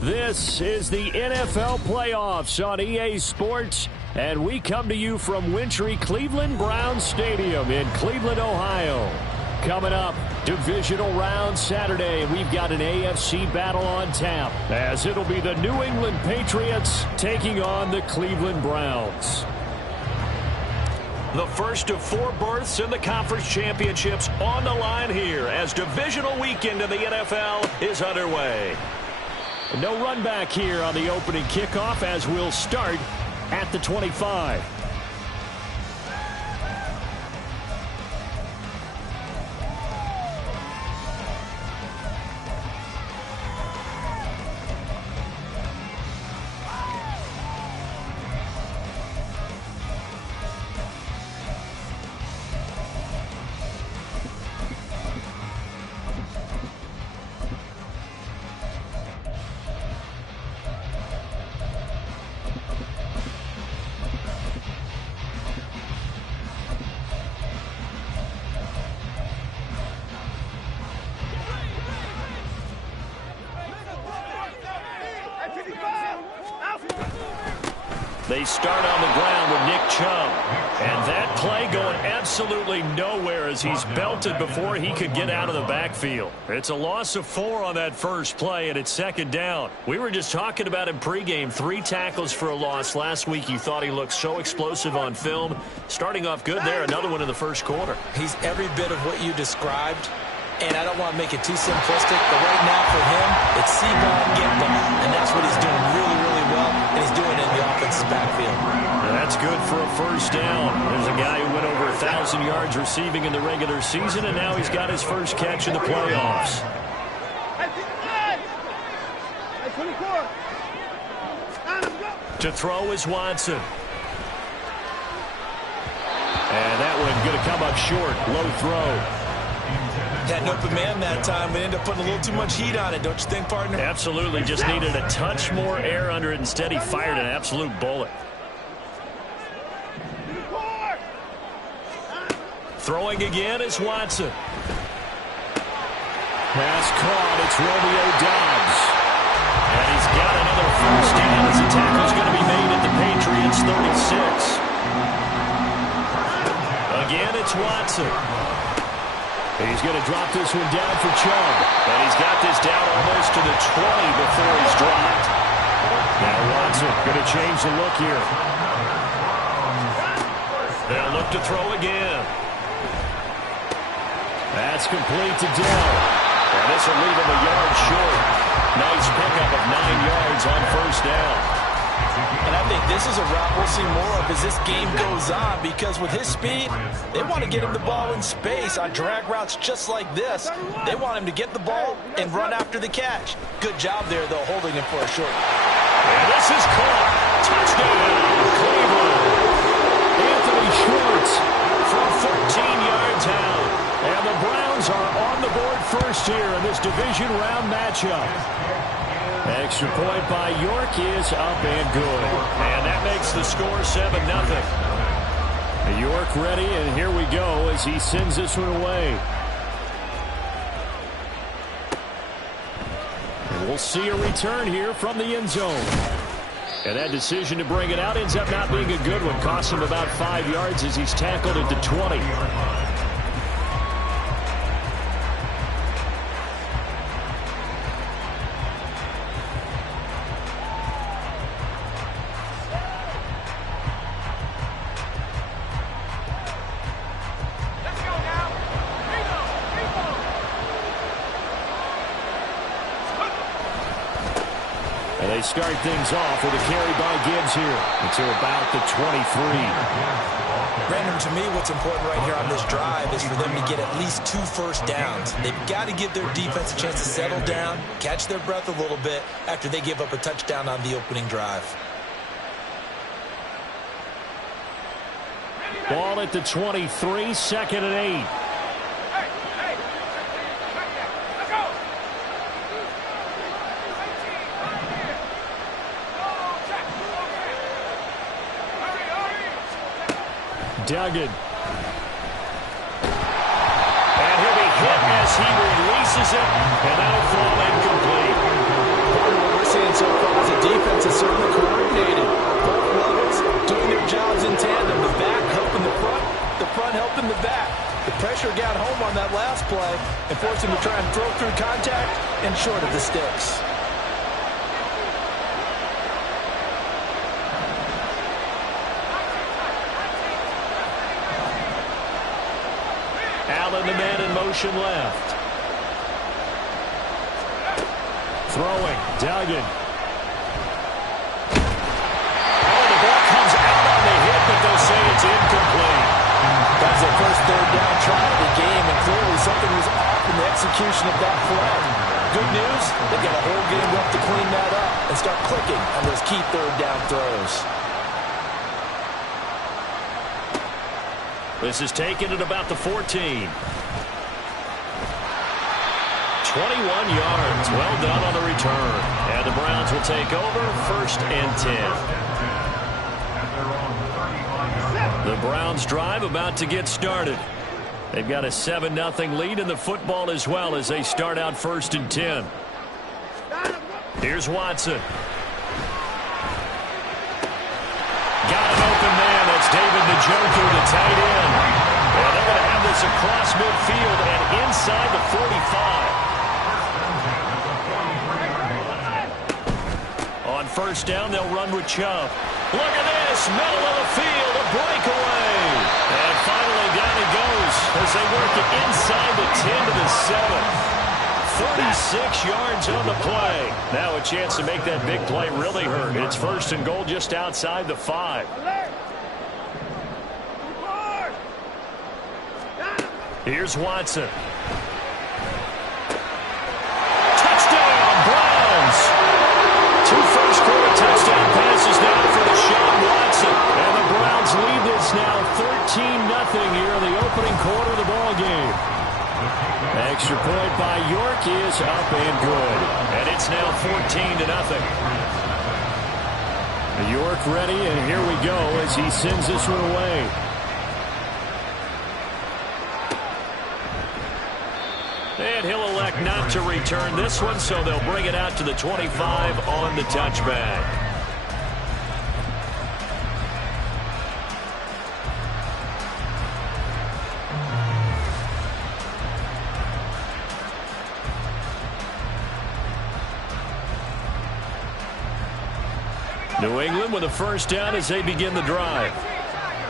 This is the NFL playoffs on EA Sports, and we come to you from wintry Cleveland Browns Stadium in Cleveland, Ohio. Coming up, divisional round Saturday, we've got an AFC battle on tap, as it'll be the New England Patriots taking on the Cleveland Browns. The first of 4 berths in the conference championships on the line here as divisional weekend in the NFL is underway. No run back here on the opening kickoff as we'll start at the 25. They start on the ground with Nick Chubb. And that play going absolutely nowhere as he's belted before he could get out of the backfield. It's a loss of 4 on that first play, and it's second down. We were just talking about him pregame. 3 tackles for a loss last week. You thought he looked so explosive on film. Starting off good there. Another one in the first quarter. He's every bit of what you described. And I don't want to make it too simplistic, but right now for him, it's see ball, get ball. And that's what he's doing really, really well, and he's doing it in the offensive backfield. That's good for a first down. There's a guy who went over 1,000 yards receiving in the regular season, and now he's got his first catch in the playoffs. To throw is Watson. And that one going to come up short. Low throw. Had an open man that time, but ended up putting a little too much heat on it, don't you think, partner? Absolutely. Just needed a touch more air under it. Instead, he fired an absolute bullet. Throwing again is Watson. Pass caught. It's Romeo Doubs. And he's got another first down as the tackle's going to be made at the Patriots 36. Again, it's Watson. He's going to drop this one down for Chubb. And he's got this down almost to the 20 before he's dropped. Now Watson going to change the look here. They'll look to throw again. That's complete to Dell. And this will leave him a yard short. Nice pickup of 9 yards on first down. And I think this is a route we'll see more of as this game goes on, because with his speed, they want to get him the ball in space on drag routes just like this. They want him to get the ball and run after the catch. Good job there, though, holding him for a short. And this is caught. Touchdown, Cleveland. Anthony Schwartz from 13 yards out. And the Browns are on the board first here in this division round matchup. Extra point by York is up and good. And that makes the score 7-0. York ready, and here we go as he sends this one away. And we'll see a return here from the end zone. And that decision to bring it out ends up not being a good one. Costs him about 5 yards as he's tackled at the 20. they start things off with a carry by Gibbs here until about the 23. Brandon, to me, what's important right here on this drive is for them to get at least 2 first downs. They've got to give their defense a chance to settle down, catch their breath a little bit after they give up a touchdown on the opening drive. Ball at the 23, 2nd and 8. Duggan. And he'll be hit as he releases it, and that'll fall incomplete. Part of what we're seeing so far is the defense is certainly coordinated. Both levels doing their jobs in tandem. The back helping the front helping the back. The pressure got home on that last play and forced him to try and throw through contact and short of the sticks. Allen, the man in motion left. Throwing, Duggan. Oh, the ball comes out on the hit, but they'll say it's incomplete. That's their first 3rd down try of the game, and clearly something was off in the execution of that play. Good news, they've got a whole game left to clean that up and start clicking on those key 3rd down throws. This is taken at about the 14. 21 yards. Well done on the return. And the Browns will take over 1st and 10. The Browns drive about to get started. They've got a 7-0 lead in the football as well as they start out 1st and 10. Here's Watson. Got an open man. That's David Njoku, the tight end. And they're going to have this across midfield and inside the 45. On 1st down, they'll run with Chubb. Look at this, middle of the field, a breakaway. And finally down he goes as they work it inside the 10 to the 7. 36 yards on the play. Now a chance to make that big play really hurt. It's 1st and goal just outside the 5. Here's Watson. Touchdown, Browns. 2 first-quarter touchdown passes now for Deshaun Watson. And the Browns lead this now 13-0 here in the opening quarter of the ballgame. Extra point by York is up and good. And it's now 14-0. York ready, and here we go as he sends this one away. And he'll elect not to return this one, so they'll bring it out to the 25 on the touchback. New England with a 1st down as they begin the drive.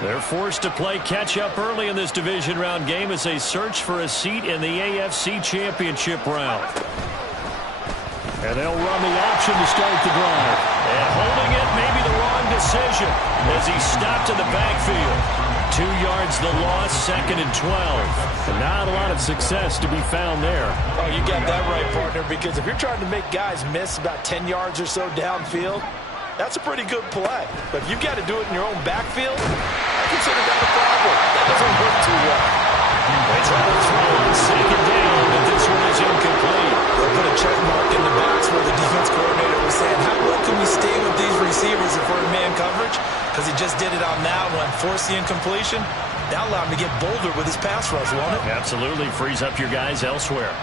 They're forced to play catch-up early in this division round game as they search for a seat in the AFC Championship round. And they'll run the option to start the drive. And holding it may be the wrong decision as he's stopped in the backfield. 2 yards the loss, 2nd and 12. And not a lot of success to be found there. Oh, you got that right, partner, because if you're trying to make guys miss about 10 yards or so downfield, that's a pretty good play. But if you've got to do it in your own backfield, I consider that a problem. That doesn't work too well. They try to throw on 2nd down, but this one is incomplete. They'll put a check mark in the box where the defense coordinator was saying, how well can we stay with these receivers if we're in man coverage? Because he just did it on that one, forced the incompletion. That'll allow him to get bolder with his pass rush, won't it? Absolutely. Frees up your guys elsewhere.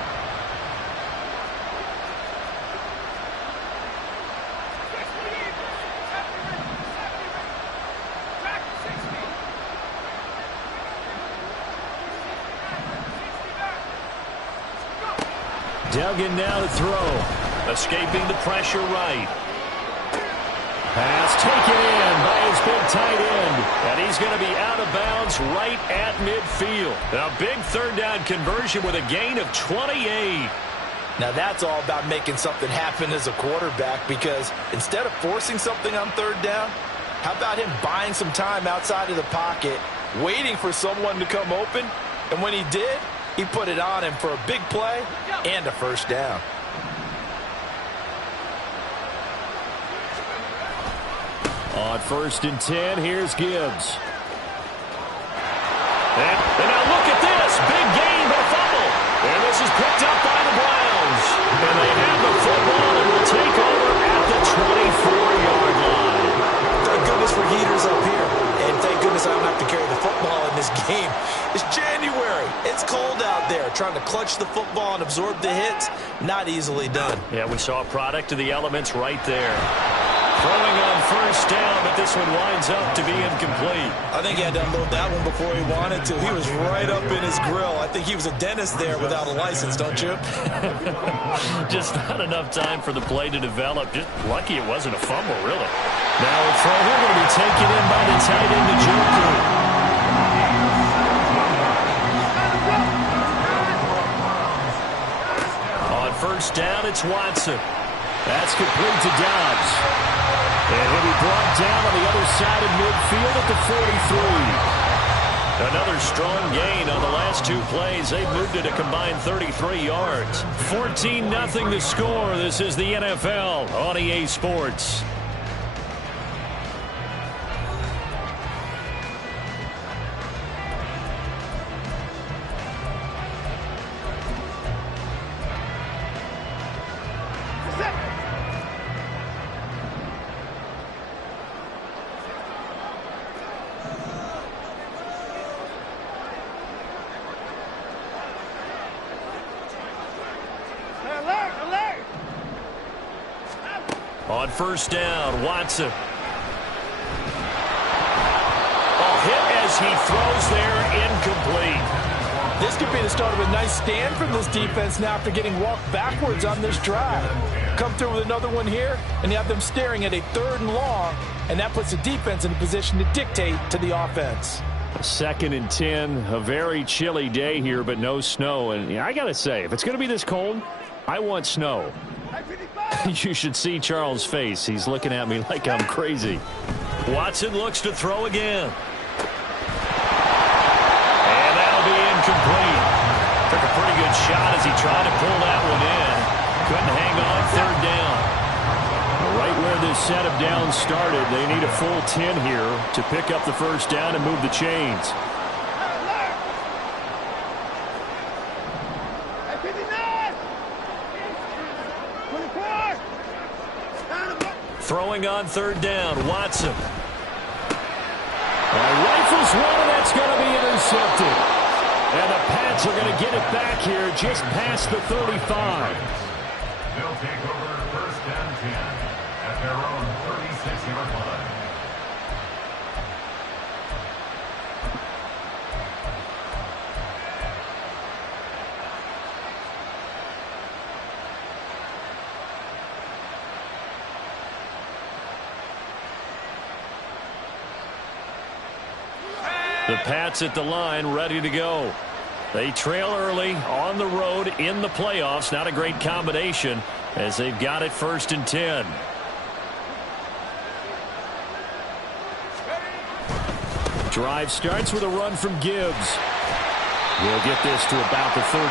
Duggan now to throw. Escaping the pressure right. Pass taken in by his big tight end. And he's going to be out of bounds right at midfield. A big 3rd down conversion with a gain of 28. Now that's all about making something happen as a quarterback, because instead of forcing something on third down, how about him buying some time outside of the pocket, waiting for someone to come open, and when he did, he put it on him for a big play and a first down. On 1st and 10, here's Gibbs. And now look at this. Big gain, but a fumble. And this is picked up by the Browns. And they have the football and will take over at the 24-yard line. Thank goodness for heaters up here. And thank goodness I don't have to carry the football in this game. It's January. It's cold out there. Trying to clutch the football and absorb the hits, not easily done. Yeah, we saw a product of the elements right there. Throwing on 1st down, but this one winds up to be incomplete. I think he had to unload that one before he wanted to. He was right up in his grill. I think he was a dentist there without a license, don't you? Just not enough time for the play to develop. Just lucky it wasn't a fumble, really. Now a throw here going to be taken in by the tight end, Njoku. On 1st down, it's Watson. That's complete to Dobbs. And he'll be brought down on the other side of midfield at the 43. Another strong gain on the last 2 plays. They've moved it a combined 33 yards. 14-0 the score. This is the NFL on EA Sports. On 1st down, Watson. Hit as he throws there, incomplete. This could be the start of a nice stand from this defense now after getting walked backwards on this drive. Come through with another one here, and you have them staring at a 3rd and long, and that puts the defense in a position to dictate to the offense. 2nd and 10, a very chilly day here, but no snow. And I got to say, if it's going to be this cold, I want snow. You should see Charles' face. He's looking at me like I'm crazy. Watson looks to throw again. And that'll be incomplete. Took a pretty good shot as he tried to pull that one in. Couldn't hang on 3rd down. Right where this set of downs started, they need a full 10 here to pick up the 1st down and move the chains. Throwing on 3rd down, Watson. Rifles one, and that's going to be intercepted. And the Pats are going to get it back here just past the 35. They'll take over 1st and 10 at their own 36-yard line. The Pats at the line, ready to go. They trail early on the road in the playoffs. Not a great combination as they've got it 1st and 10. Drive starts with a run from Gibbs. We'll get this to about the 38.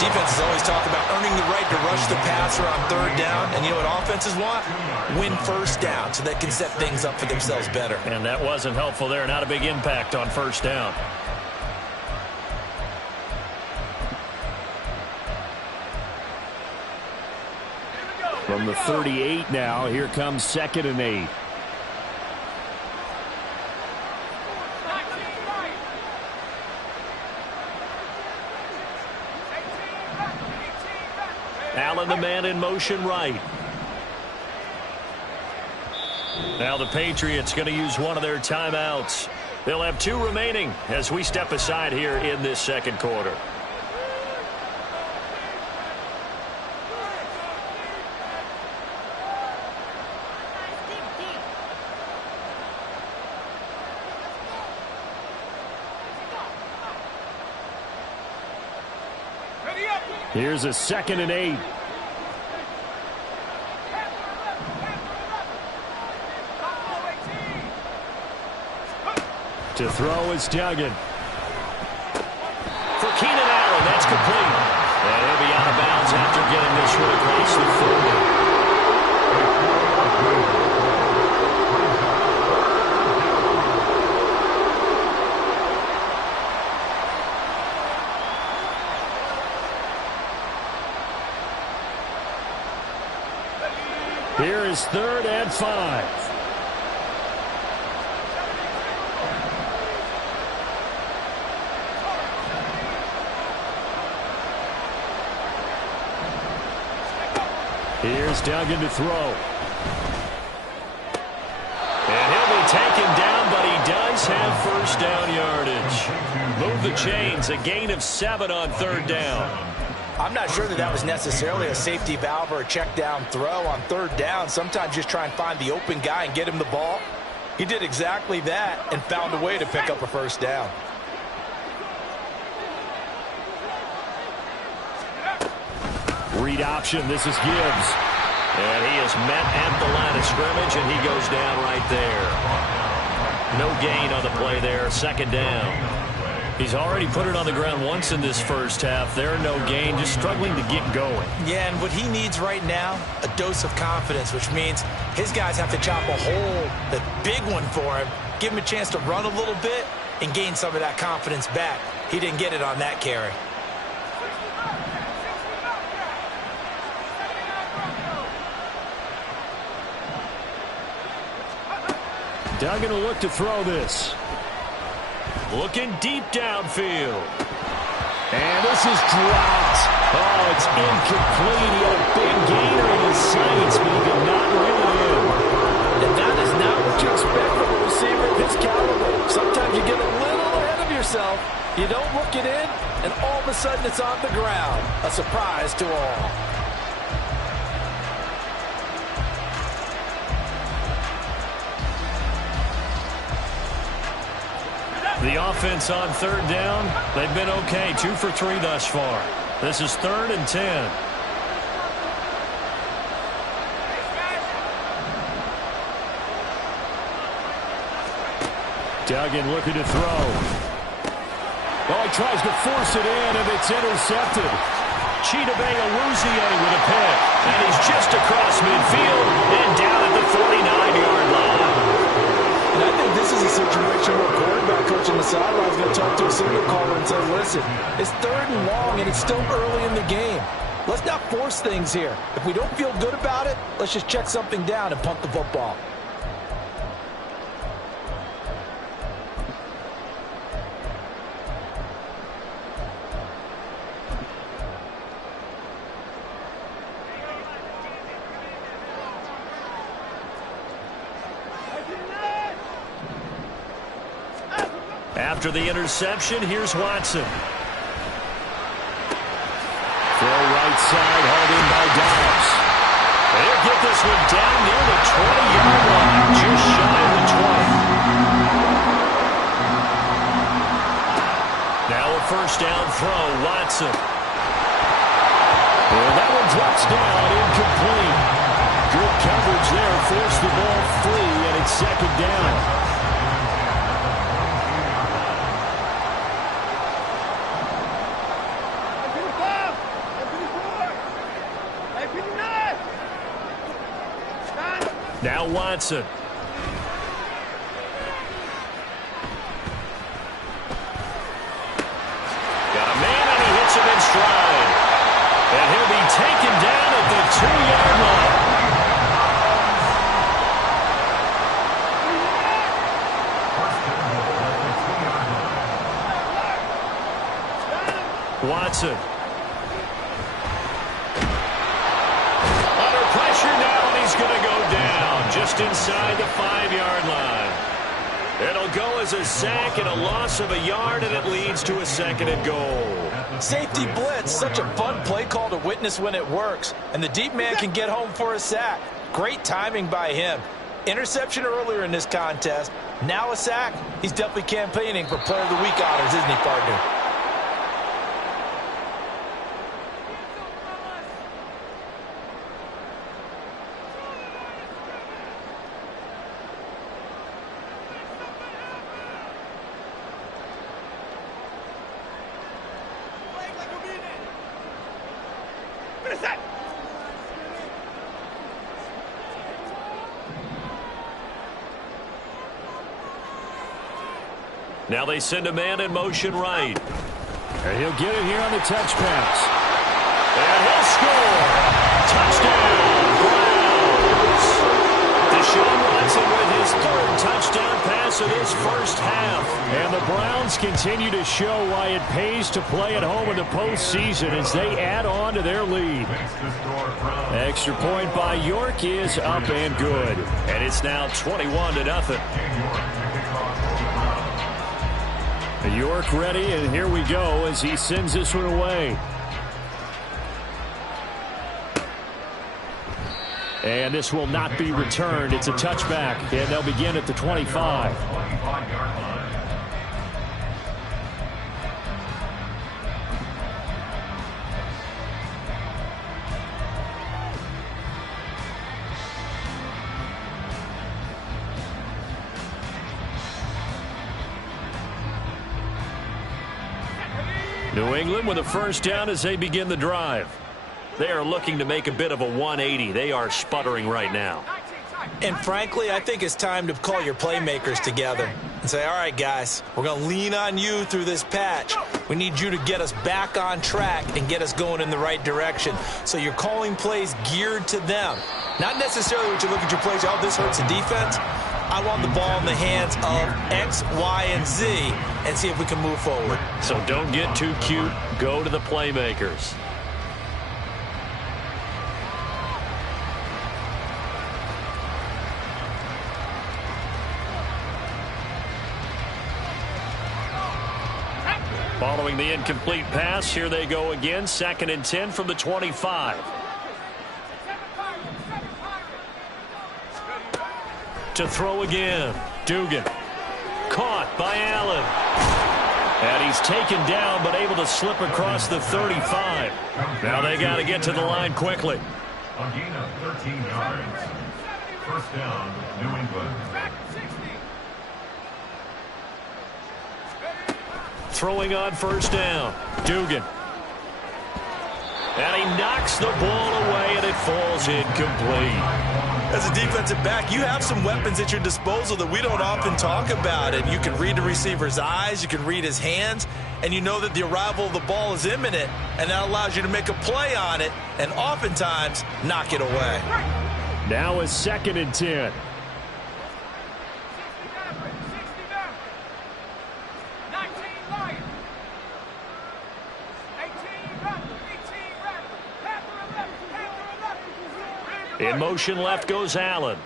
Defenses always talk about earning the right to rush the passer on 3rd down. And you know what offenses want? Win 1st down so they can set things up for themselves better. And that wasn't helpful there. Not a big impact on 1st down. From the 38 now, here comes 2nd and 8. Allen, the man in motion right. Now the Patriots going to use one of their timeouts. They'll have 2 remaining as we step aside here in this 2nd quarter. Here's a 2nd and 8. To throw is Duggan. For Keenan Allen, that's complete. And he'll be out of bounds after getting this one across the 40. Here is 3rd and 5. Here's Duggan to throw. And he'll be taken down, but he does have first down yardage. Move the chains, a gain of 7 on 3rd down. I'm not sure that was necessarily a safety valve or a check down throw on 3rd down. Sometimes just try and find the open guy and get him the ball. He did exactly that and found a way to pick up a first down. Read option. This is Gibbs. And he is met at the line of scrimmage, and he goes down right there. No gain on the play there. 2nd down. He's already put it on the ground once in this first half. There, no gain, just struggling to get going. Yeah, and what he needs right now, a dose of confidence, which means his guys have to chop a hole, the big one for him, give him a chance to run a little bit and gain some of that confidence back. He didn't get it on that carry. Duggan will look to throw this. Looking deep downfield. And this is dropped. Oh, it's incomplete. He had a big gainer in his sights, but he could not reel it in. And that is not what you expect from a receiver of his caliber. Sometimes you get a little ahead of yourself. You don't look it in, and all of a sudden it's on the ground. A surprise to all. The offense on 3rd down, they've been okay. 2 for 3 thus far. This is 3rd and 10. Duggan looking to throw. Oh, he tries to force it in, and it's intercepted. Chidobe Awuzie with a pick. And he's just across midfield and down at the 49-yard line. And I think this is a situation where a quarterback coach on the sideline is going to talk to a signal caller and say, listen, it's 3rd and long, and it's still early in the game. Let's not force things here. If we don't feel good about it, let's just check something down and punt the football. After the interception, here's Watson. Throw right side, hauled in by Dobbs. They'll get this one down near the 20-yard line, just shy of the 20. Now a first down throw, Watson. And that one drops down, incomplete. Good coverage there, forced the ball free, and it's 2nd down. Now Watson. Got a man, and he hits him in stride. And he'll be taken down at the 2-yard line. Watson. Under pressure now, and he's going to go down just inside the 5-yard line. It'll go as a sack and a loss of a yard, and it leads to a 2nd and goal. Safety blitz, such a fun play call to witness when it works. And the deep man can get home for a sack. Great timing by him. Interception earlier in this contest. Now a sack. He's definitely campaigning for Player of the Week honors, isn't he, partner? Now they send a man in motion right. And he'll get it here on the touch pass. And he'll score. Touchdown, Browns. Deshaun Watson with his third touchdown pass of this first half. And the Browns continue to show why it pays to play at home in the postseason as they add on to their lead. Extra point by York is up and good. And it's now 21-0. York ready, and here we go as he sends this one away. And this will not be returned. It's a touchback, and they'll begin at the 25. New England with a first down as they begin the drive. They are looking to make a bit of a 180. They are sputtering right now. And frankly, I think it's time to call your playmakers together and say, all right, guys, we're going to lean on you through this patch. We need you to get us back on track and get us going in the right direction. So you're calling plays geared to them. Not necessarily when you look at your plays, oh, this hurts the defense. I want the ball in the hands of X, Y, and Z and see if we can move forward. So don't get too cute. Go to the playmakers. Following the incomplete pass, here they go again. 2nd and 10 from the 25. To throw again. Dugan. Caught by Allen. And he's taken down but able to slip across the 35. Now they got to get to the line quickly. A gain of 13 yards. First down, New England. Throwing on first down. Dugan. And he knocks the ball away and it falls incomplete. As a defensive back, you have some weapons at your disposal that we don't often talk about. And you can read the receiver's eyes, you can read his hands, and you know that the arrival of the ball is imminent, and that allows you to make a play on it and oftentimes knock it away. Now a 2nd and 10. In motion left goes Allen.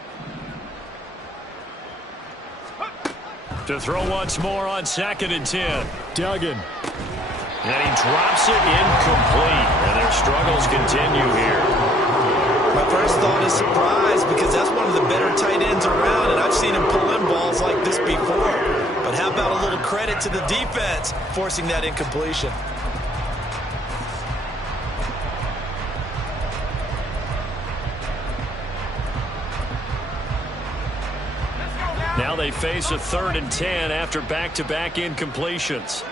To throw once more on 2nd and 10. Duggan. And he drops it incomplete. And their struggles continue here. My first thought is surprise because that's one of the better tight ends around, and I've seen him pull in balls like this before. But how about a little credit to the defense forcing that incompletion? Now they face a 3rd and 10 after back-to-back incompletions.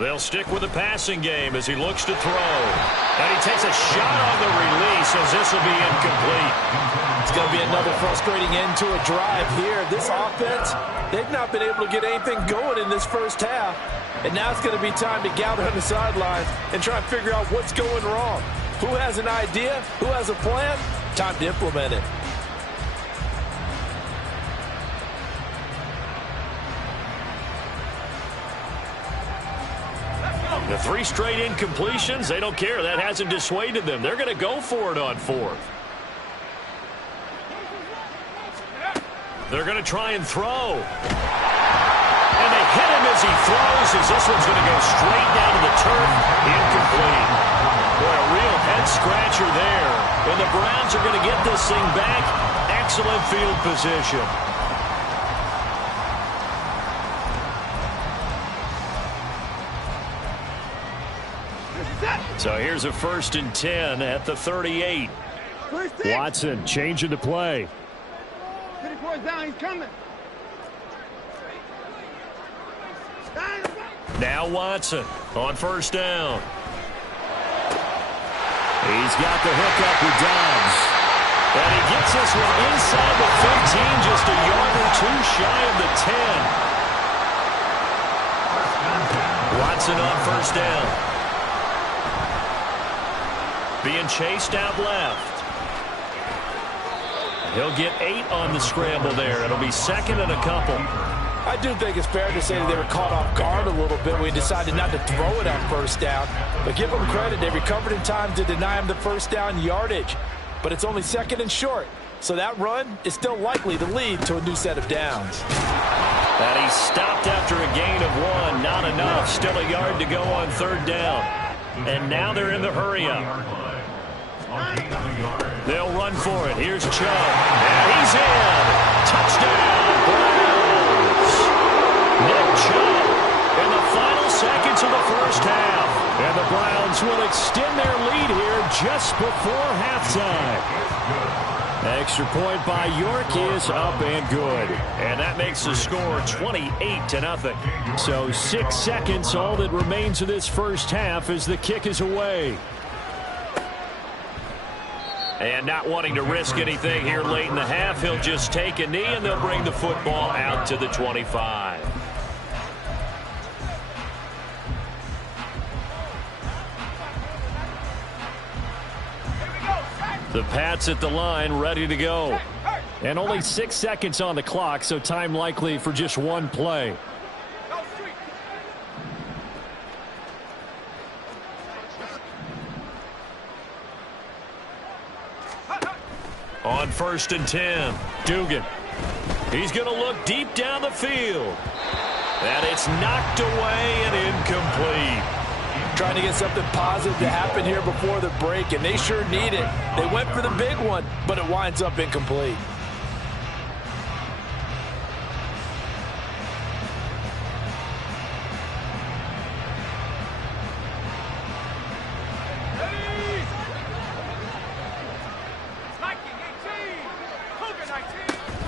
They'll stick with the passing game as he looks to throw. And he takes a shot on the release as this will be incomplete. It's going to be another frustrating end to a drive here. This offense, they've not been able to get anything going in this first half. And now it's going to be time to gather on the sidelines and try and figure out what's going wrong. Who has an idea? Who has a plan? Time to implement it. The 3 straight incompletions, they don't care. That hasn't dissuaded them. They're going to go for it on 4th. They're going to try and throw. And they hit him as he throws, as this one's going to go straight down to the turf. Incomplete. Boy, a real head-scratcher there. And the Browns are going to get this thing back. Excellent field position. So here's a 1st and 10 at the 38. Watson changing the play. Down, he's coming. Now Watson on first down. He's got the hookup with Dobbs. And he gets this one inside the 15, just a yard or two shy of the 10. Watson on first down. Being chased out left. He'll get 8 on the scramble there. It'll be second and a couple. I do think it's fair to say that they were caught off guard a little bit. We decided not to throw it on first down. But give them credit. They recovered in time to deny him the first down yardage. But it's only second and short. So that run is still likely to lead to a new set of downs. And he stopped after a gain of 1. Not enough. Still a yard to go on third down. And now they're in the hurry-up. They'll run for it. Here's Chubb. And he's in. Touchdown, Browns. Nick Chubb in the final seconds of the first half. And the Browns will extend their lead here just before halftime. Extra point by York is up and good. And that makes the score 28-0. So 6 seconds, all that remains of this first half as the kick is away. And not wanting to risk anything here late in the half, he'll just take a knee and they'll bring the football out to the 25. The Pats at the line, ready to go. And only 6 seconds on the clock, so time likely for just one play. On first and 10, Dugan. He's going to look deep down the field. And it's knocked away and incomplete. Trying to get something positive to happen here before the break, and they sure need it. They went for the big one, but it winds up incomplete.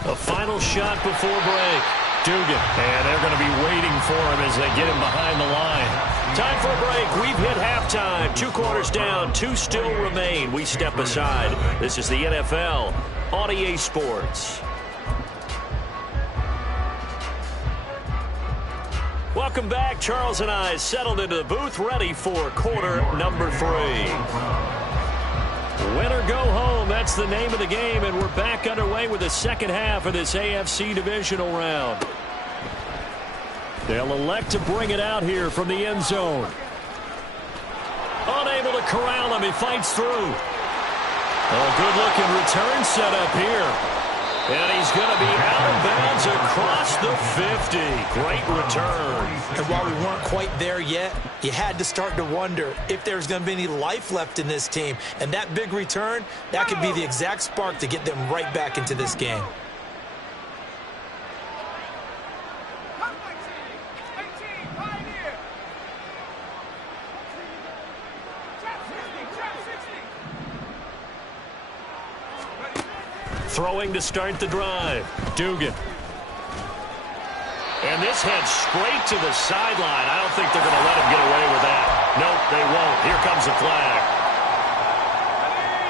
A final shot before break. Dugan. And they're going to be waiting for him as they get him behind the line. Time for a break. We've hit halftime. 2 quarters down. 2 still remain. We step aside. This is the NFL on EA Sports. Welcome back. Charles and I settled into the booth, ready for quarter number 3. Win or go home, that's the name of the game, and we're back underway with the second half of this AFC divisional round. They'll elect to bring it out here from the end zone. Unable to corral him, he fights through. Oh, good-looking return set up here. And he's going to be out of bounds across the 50. Great return. And while we weren't quite there yet, you had to start to wonder if there's going to be any life left in this team. And that big return, that could be the exact spark to get them right back into this game. Throwing to start the drive. Dugan. And this heads straight to the sideline. I don't think they're going to let him get away with that. Nope, they won't. Here comes the flag.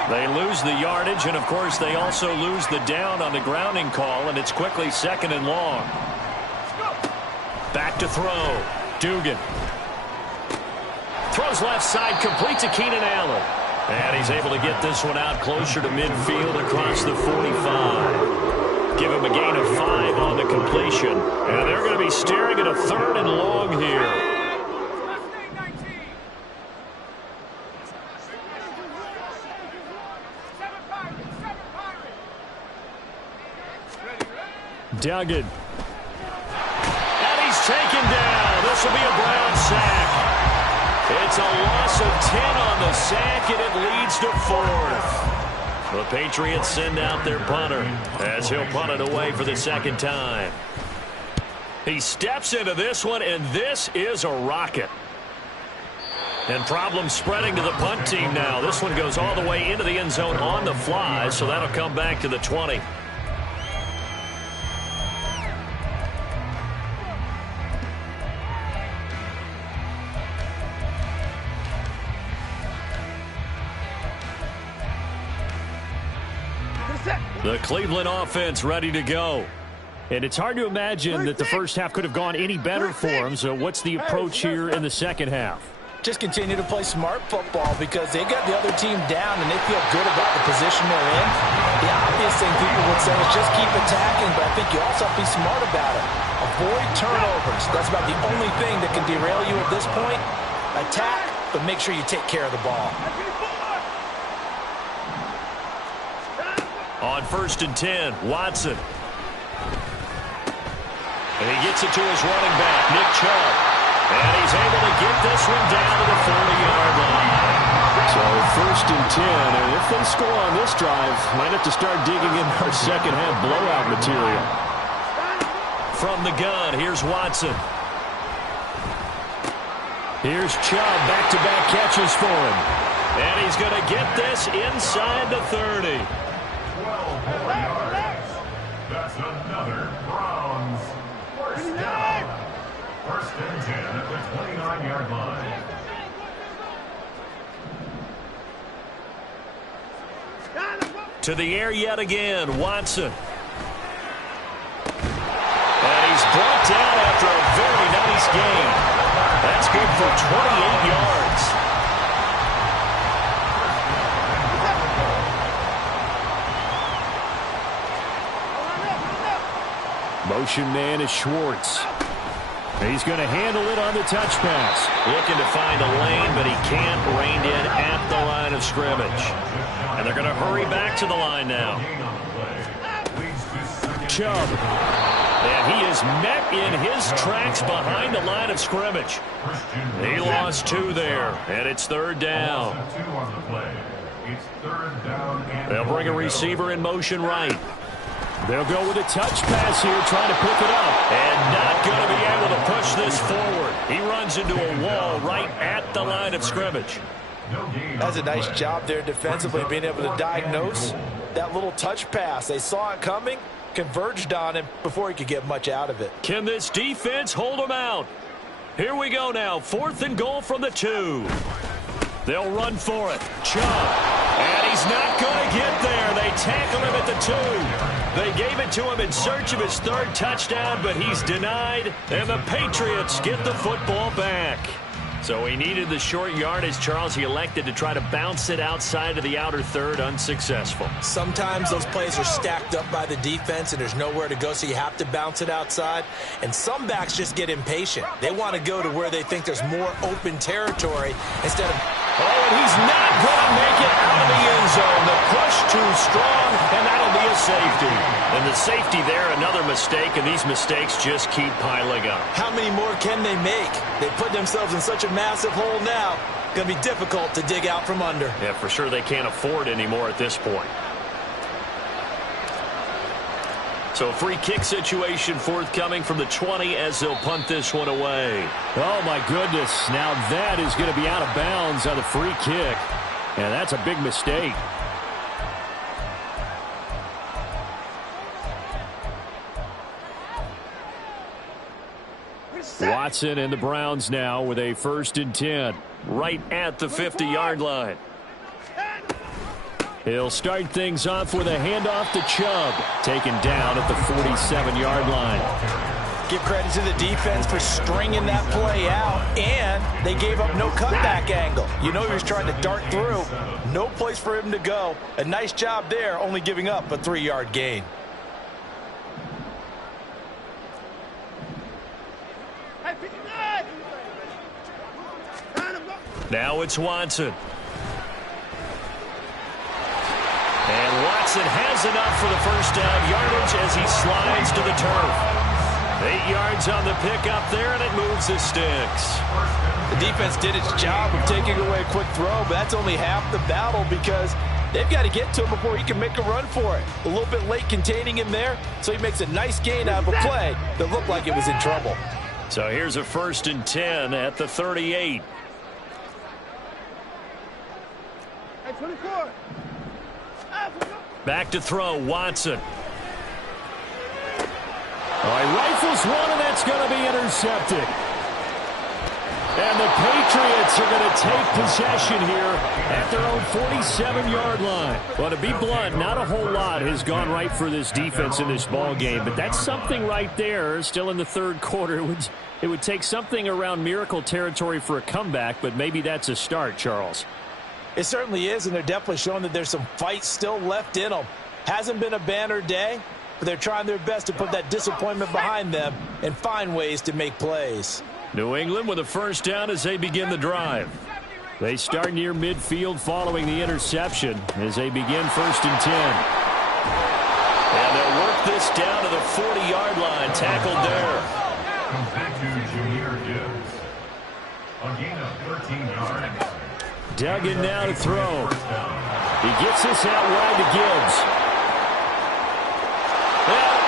They lose the yardage, and, of course, they also lose the down on the grounding call, and it's quickly second and long. Back to throw. Dugan. Throws left side, complete to Keenan Allen. And he's able to get this one out closer to midfield across the 45. Give him a gain of 5 on the completion. And they're going to be staring at a third and long here. Duggan. And he's taken down. This will be a Brown sack. It's a loss of 10 on the sack, and it leads to 4th. The Patriots send out their punter as he'll punt it away for the second time. He steps into this one, and this is a rocket. And problems spreading to the punt team now. This one goes all the way into the end zone on the fly, so that'll come back to the 20. The Cleveland offense ready to go. And it's hard to imagine that the first half could have gone any better for them. So what's the approach here in the second half? Just continue to play smart football because they got the other team down and they feel good about the position they're in. The obvious thing people would say is just keep attacking, but I think you also have to be smart about it. Avoid turnovers. That's about the only thing that can derail you at this point. Attack, but make sure you take care of the ball. On 1st and 10, Watson. And he gets it to his running back, Nick Chubb. And he's able to get this one down to the 40-yard line. So 1st and 10, and if they score on this drive, might have to start digging in our second half blowout material. From the gun, here's Watson. Here's Chubb, back-to-back catches for him. And he's going to get this inside the 30. 12 more yards. That's another Browns first down. 1st and 10 at the 29-yard line. To the air yet again, Watson. And he's brought down after a very nice game. That's good for 28 yards. Motion man is Schwartz. He's going to handle it on the touch pass. Looking to find a lane, but he can't. Reined in at the line of scrimmage. And they're going to hurry back to the line now. Chubb. And he is met in his tracks behind the line of scrimmage. He lost 2 there, and it's 3rd down. They'll bring a receiver in motion right. They'll go with a touch pass here, trying to pick it up. And not going to be able to push this forward. He runs into a wall right at the line of scrimmage. That's a nice job there defensively, being able to diagnose that little touch pass. They saw it coming, converged on him before he could get much out of it. Can this defense hold him out? Here we go now. 4th and goal from the 2. They'll run for it. Chubb. And he's not going to get there. They tackle him at the 2. They gave it to him in search of his 3rd touchdown, but he's denied. And the Patriots get the football back. So he needed the short yardage, Charles. He elected to try to bounce it outside of the outer 3rd, unsuccessful. Sometimes those plays are stacked up by the defense and there's nowhere to go, so you have to bounce it outside. And some backs just get impatient. They want to go to where they think there's more open territory instead of... Oh, and he's not going to make it out of the end zone. The push too strong, and that'll be a safety. And the safety there, another mistake, and these mistakes just keep piling up. How many more can they make? They put themselves in such a massive hole now. Going to be difficult to dig out from under. Yeah, for sure they can't afford anymore at this point. So free kick situation forthcoming from the 20 as they'll punt this one away. Oh, my goodness. Now that is going to be out of bounds on the free kick. And that's a big mistake. Watson and the Browns now with a 1st and 10 right at the 50-yard line. He'll start things off with a handoff to Chubb, taken down at the 47-yard line. Give credit to the defense for stringing that play out, and they gave up no cutback angle. You know he was trying to dart through. No place for him to go. A nice job there, only giving up a 3-yard gain. Now it's Watson. And Watson has enough for the first down yardage as he slides to the turf. 8 yards on the pickup there, and it moves the sticks. The defense did its job of taking away a quick throw, but that's only half the battle because they've got to get to him before he can make a run for it. A little bit late containing him there, so he makes a nice gain out of a play that looked like it was in trouble. So here's a 1st and 10 at the 38. 24. Back to throw, Watson. He rifles one, and that's going to be intercepted. And the Patriots are going to take possession here at their own 47-yard line. Well, to be blunt, not a whole lot has gone right for this defense in this ball game, but that's something right there. Still in the third quarter, it would take something around miracle territory for a comeback, but maybe that's a start, Charles. It certainly is, and they're definitely showing that there's some fight still left in them. Hasn't been a banner day, but they're trying their best to put that disappointment behind them and find ways to make plays. New England with a first down as they begin the drive. They start near midfield following the interception as they begin 1st and 10. And they'll work this down to the 40-yard line. Tackled there. Complete to Jahmyr Gibbs. A gain of 13 yards. Duggan now to throw. He gets this out wide to Gibbs. And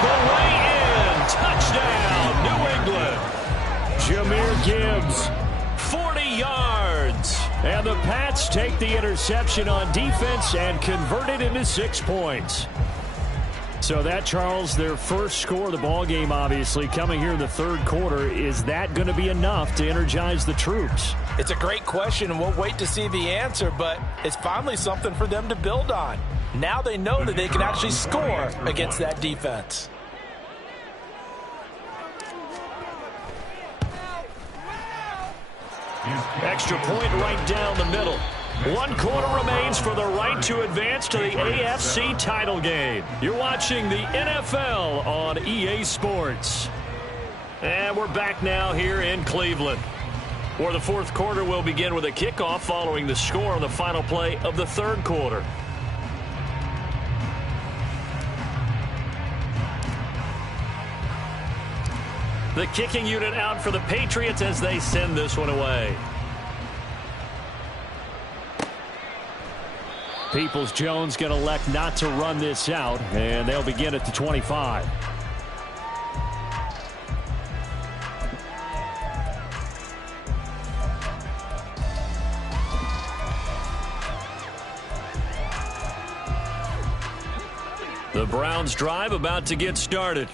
all the way in. Touchdown, New England. Jahmyr Gibbs, 40 yards. And the Pats take the interception on defense and convert it into 6 points. So that, Charles, their first score of the ball game, obviously, coming here in the third quarter. Is that going to be enough to energize the troops? It's a great question, and we'll wait to see the answer, but it's finally something for them to build on. Now they know that they can actually score against that defense. Extra point right down the middle. 1 quarter remains for the right to advance to the AFC title game. You're watching the NFL on EA Sports. And we're back now here in Cleveland, where the fourth quarter will begin with a kickoff following the score on the final play of the third quarter. The kicking unit out for the Patriots as they send this one away. Peoples-Jones going to elect not to run this out, and they'll begin at the 25. The Browns drive about to get started.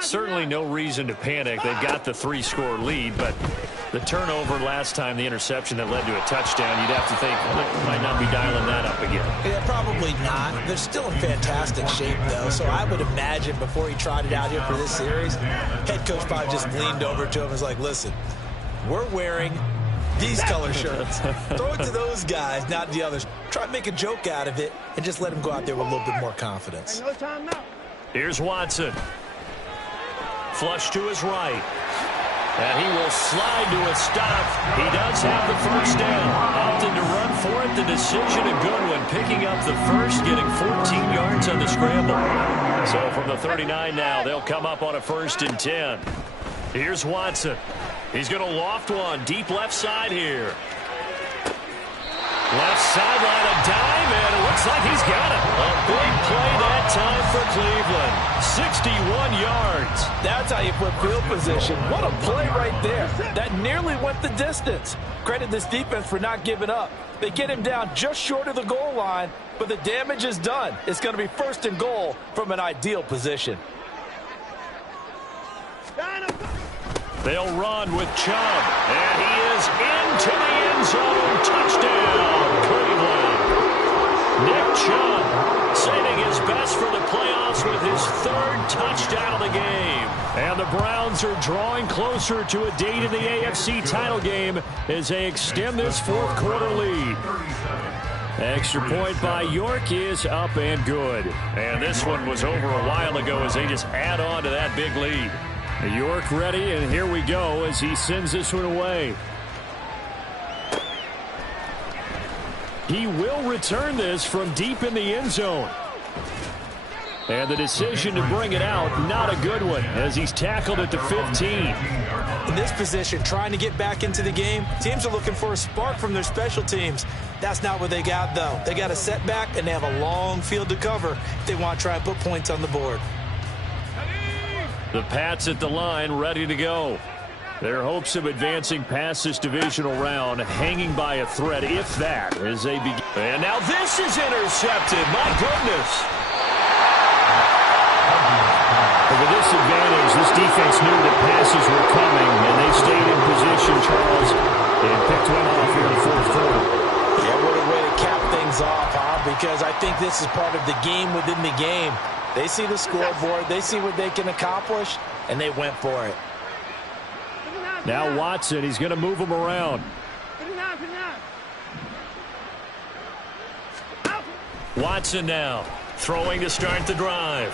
Certainly no reason to panic. They've got the 3-score lead, but the turnover last time, the interception that led to a touchdown, you'd have to think, well, might not be dialing that up again. Yeah, probably not. They're still in fantastic shape, though, so I would imagine before he trotted out here for this series, head coach probably just leaned over to him and was like, listen, we're wearing these color shirts. Throw it to those guys, not the others. Try to make a joke out of it and just let him go out there with a little bit more confidence. No time now. Here's Watson. Flush to his right. And he will slide to a stop. He does have the first down. Opted to run for it. The decision a good one. Picking up the first, getting 14 yards on the scramble. So from the 39 now, they'll come up on a 1st and 10. Here's Watson. He's going to loft one. Deep left side here. Left sideline, a dive, and it looks like he's got it. A big play that time for Cleveland. 61 yards. That's how you put field position. What a play right there. That nearly went the distance. Credit this defense for not giving up. They get him down just short of the goal line, but the damage is done. It's going to be 1st and goal from an ideal position. They'll run with Chubb, and he is into the end zone. Touchdown, Cleveland. Nick Chubb saving his best for the playoffs with his 3rd touchdown of the game. And the Browns are drawing closer to a date in the AFC title game as they extend this 4th quarter lead. Extra point by York is up and good. And this one was over a while ago as they just add on to that big lead. York ready, and here we go as he sends this one away. He will return this from deep in the end zone. And the decision to bring it out, not a good one, as he's tackled at the 15. In this position, trying to get back into the game, teams are looking for a spark from their special teams. That's not what they got, though. They got a setback, and they have a long field to cover if they want to try and put points on the board. The Pats at the line, ready to go. Their hopes of advancing past this divisional round hanging by a thread, if that, as they begin. And now this is intercepted. My goodness. With this advantage, this defense knew that passes were coming, and they stayed in position, Charles, and picked one off here in the fourth quarter. Yeah, what a way to cap things off, huh? Because I think this is part of the game within the game. They see the scoreboard, they see what they can accomplish, and they went for it. Now Watson, he's going to move him around. Watson now, throwing to start the drive.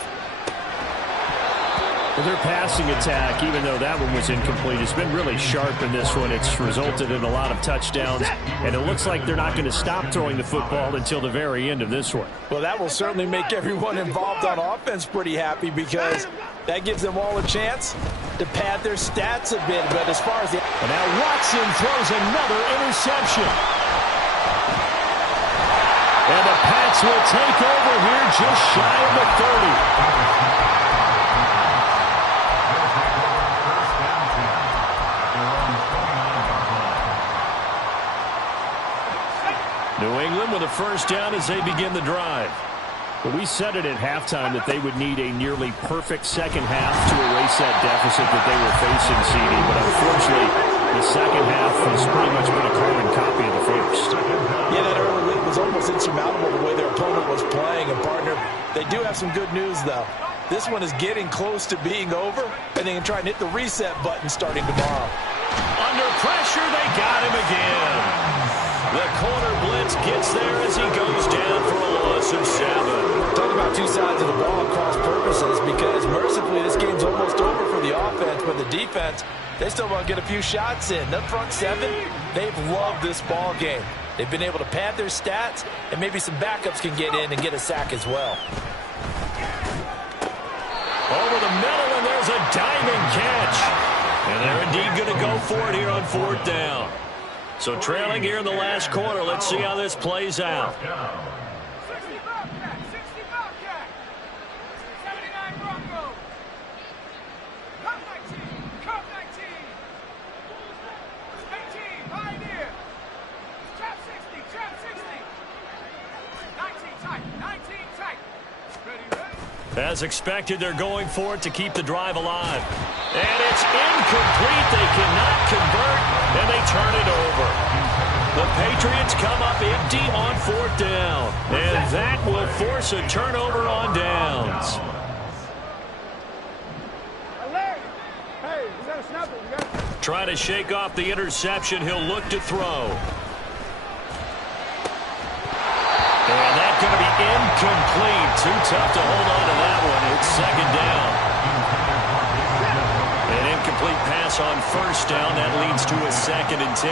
Well, their passing attack, even though that one was incomplete, has been really sharp in this one. It's resulted in a lot of touchdowns, and it looks like they're not going to stop throwing the football until the very end of this one. Well, that will certainly make everyone involved on offense pretty happy because that gives them all a chance to pad their stats a bit. But as far as the... And now Watson throws another interception. And the Pats will take over here just shy of the 30. New England with a first down as they begin the drive. But we said it at halftime that they would need a nearly perfect second half to erase that deficit that they were facing, CD. But unfortunately, the second half has pretty much been a carbon copy of the first. Yeah, that early lead was almost insurmountable the way their opponent was playing. And, partner, they do have some good news, though. This one is getting close to being over, and they can try and hit the reset button starting tomorrow. Under pressure, they got him again. The corner blitz gets there as he goes down for a loss of 7. Talk about two sides of the ball across purposes because mercifully this game's almost over for the offense, but the defense, they still want to get a few shots in. The front seven, they've loved this ball game. They've been able to pad their stats, and maybe some backups can get in and get a sack as well. Over the middle, and there's a diving catch. And they're indeed going to go for it here on fourth down. So trailing here in the last quarter. Let's see how this plays out. 60 Bobcat, 60 Bobcat, 79 Bronco, Cup 19, Cup 19, 18 Pioneer, Trap 60, Trap 60, 19 tight, 19 tight. Ready? As expected, they're going for it to keep the drive alive. And it's incomplete. They cannot convert, and they turn it over. The Patriots come up empty on fourth down, and that will force a turnover on downs. Hey, you got to snap it. Trying to shake off the interception. He'll look to throw. And that's going to be incomplete. Too tough to hold on to that one. It's second down. An incomplete pass on first down. That leads to a 2nd and 10.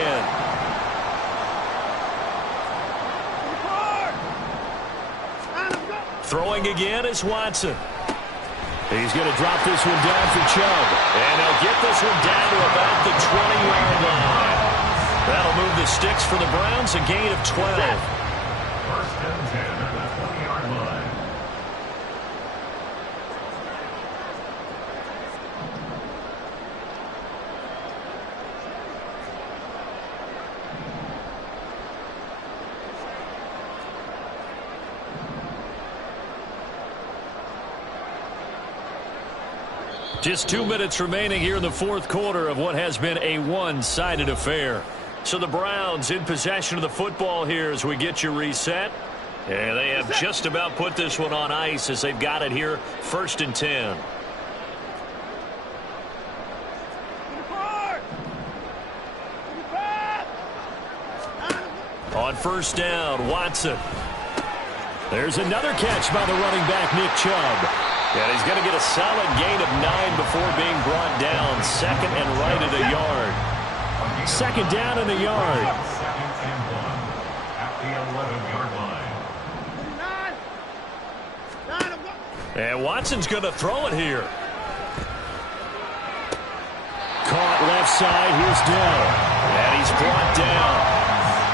Throwing again is Watson. He's going to drop this one down for Chubb. And he'll get this one down to about the 20-yard line. That'll move the sticks for the Browns, a gain of 12. First and 10 at the 20-yard line. Just 2 minutes remaining here in the fourth quarter of what has been a one-sided affair. So the Browns in possession of the football here as we get you reset. And they have just about put this one on ice as they've got it here, 1st and 10. On first down, Watson. There's another catch by the running back, Nick Chubb. And he's going to get a solid gain of 9 before being brought down. 2nd and right at a yard. 2nd down and a yard. 2nd and 1 at the 11-yard line. And Watson's going to throw it here. Caught left side. Here's Dell. And he's brought down.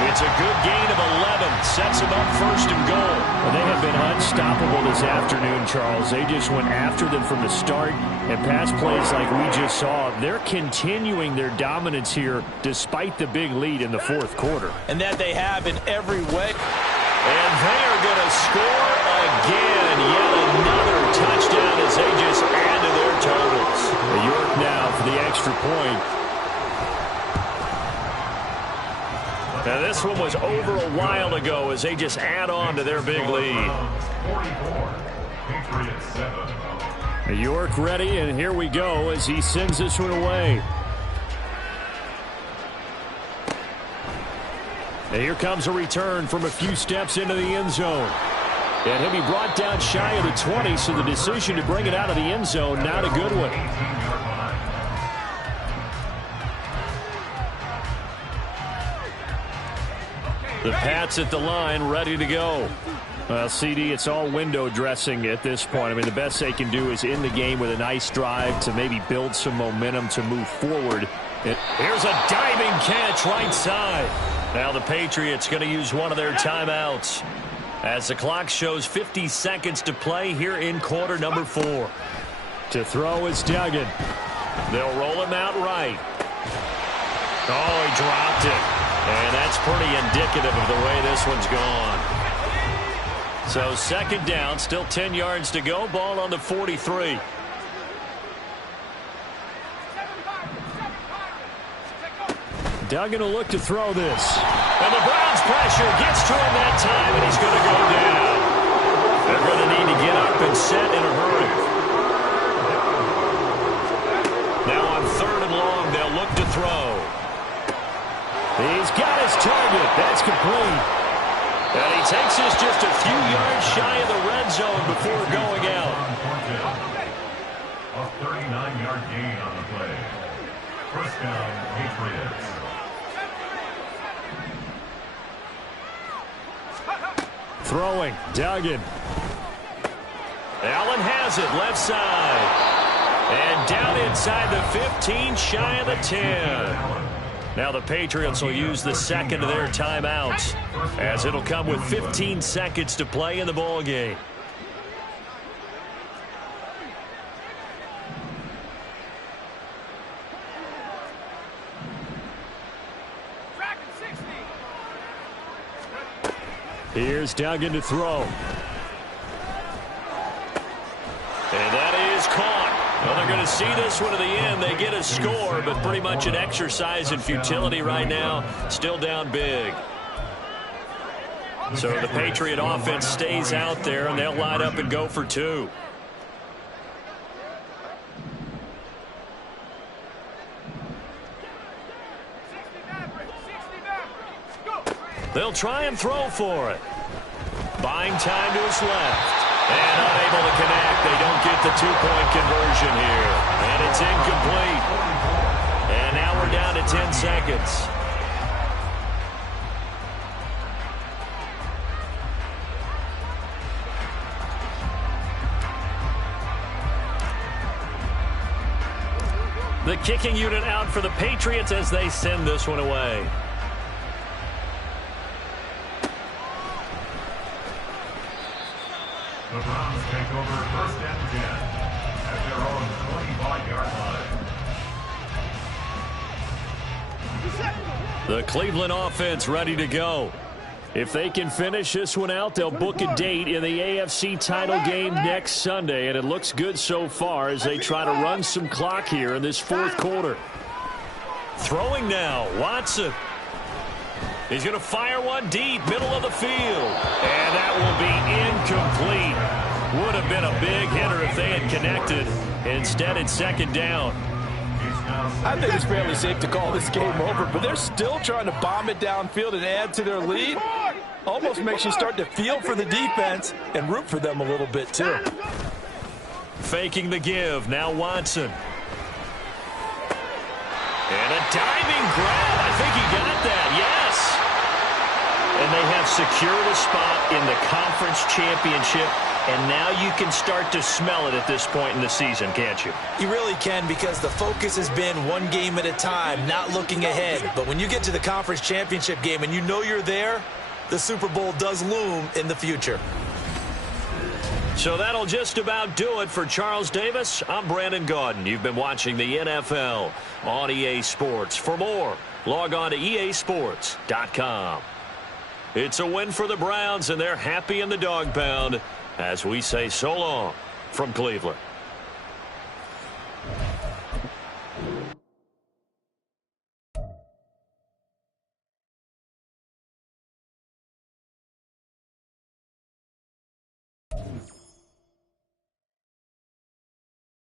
It's a good gain of 11. Sets him up 1st and goal. Well, they have been unstoppable this afternoon, Charles. They just went after them from the start. And pass plays like we just saw, they're continuing their dominance here despite the big lead in the fourth quarter. And that they have in every way. And they are going to score again. Yet another touchdown as they just add to their totals. York now for the extra point. Now this one was over a while ago as they just add on to their big lead. 44, Patriots 7. York ready, and here we go as he sends this one away. And here comes a return from a few steps into the end zone. And he'll be brought down shy of the 20, so the decision to bring it out of the end zone, not a good one. The Pats at the line, ready to go. Well, CD, it's all window dressing at this point. I mean, the best they can do is end the game with a nice drive to maybe build some momentum to move forward. Here's a diving catch right side. Now the Patriots going to use one of their timeouts as the clock shows 50 seconds to play here in quarter number 4. To throw is Duggan. They'll roll him out right. Oh, he dropped it. And that's pretty indicative of the way this one's gone. So second down, still 10 yards to go. Ball on the 43. Duggan will look to throw this. And the Browns pressure gets to him that time, and he's going to go down. They're going to need to get up and set in a hurry. Now on 3rd and long, they'll look to throw. He's got his target. That's complete. And he takes this just a few yards shy of the red zone before going out. A 39-yard gain on the play. First down, Patriots. Throwing, Duggan. Allen has it, left side. And down inside the 15, shy of the 10. Now the Patriots will use the second of their timeouts as it'll come with 15 seconds to play in the ball game. Here's Duggan to throw. And that is caught. Well, they're going to see this one to the end. They get a score, but pretty much an exercise in futility right now. Still down big. So the Patriot offense stays out there, and they'll line up and go for 2. They'll try and throw for it. Buying time to his left. And unable to connect. They don't get the 2-point conversion here. And it's incomplete. And now we're down to 10 seconds. The kicking unit out for the Patriots as they send this one away. The Browns take over 1st and 10 at their own 25-yard line. The Cleveland offense ready to go. If they can finish this one out, they'll book a date in the AFC title game next Sunday, and it looks good so far as they try to run some clock here in this 4th quarter. Throwing now, Watson. He's going to fire one deep, middle of the field. And that will be incomplete. Would have been a big hitter if they had connected. Instead, it's 2nd down. I think it's fairly safe to call this game over, but they're still trying to bomb it downfield and add to their lead. Almost makes you start to feel for the defense and root for them a little bit, too. Faking the give. Now Watson. And a diving grab. I think he got that. Yes. And they have secured a spot in the conference championship. And now you can start to smell it at this point in the season, can't you? You really can, because the focus has been one game at a time, not looking ahead. But when you get to the conference championship game and you know you're there, the Super Bowl does loom in the future. So that'll just about do it for Charles Davis. I'm Brandon Gaudin. You've been watching the NFL on EA Sports. For more, log on to easports.com. It's a win for the Browns, and they're happy in the dog pound as we say so long from Cleveland.